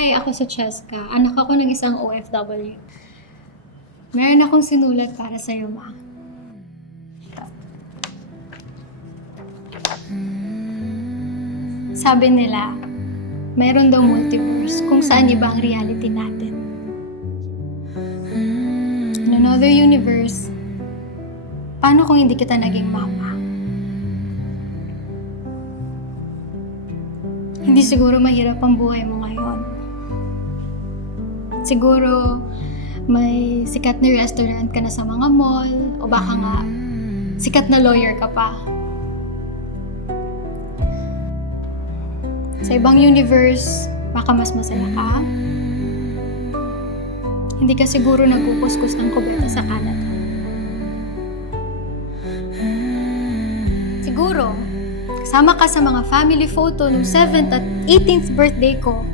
Hi, ako si Cheska. Anak ako ng isang OFW. Meron akong sinulat para sa'yo, Ma. Sabi nila, meron daw multiverse kung saan iba ang reality natin. In another universe, paano kung hindi kita naging mama? Hindi siguro mahirap ang buhay mo ngayon. Siguro may sikat na restaurant ka na sa mga mall, o baka nga sikat na lawyer ka pa. Sa ibang universe, baka mas masaya ka. Hindi ka siguro nagkukuskus ng kubeta sa Canada. Siguro, kasama ka sa mga family photo nung 7th at 18th birthday ko.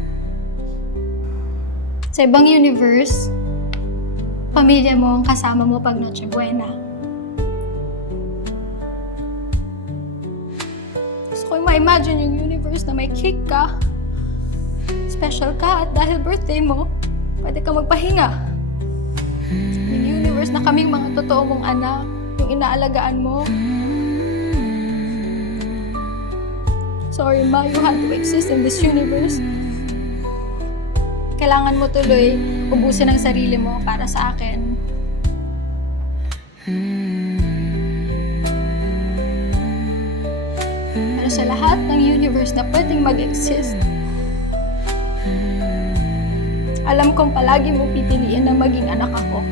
Sa ibang universe, pamilya mo ang kasama mo pag Noche Buena. Gusto ko ma-imagine yung universe na may cake ka, special ka, at dahil birthday mo, pwede ka magpahinga. Yung universe na kaming mga totoo mong anak, yung inaalagaan mo. Sorry, Ma, you had to exist in this universe. Kailangan mo tuloy ubusin ang sarili mo para sa akin. Pero sa lahat ng universe na pwedeng mag-exist, alam kong palagi mo pipiliin na maging anak ako.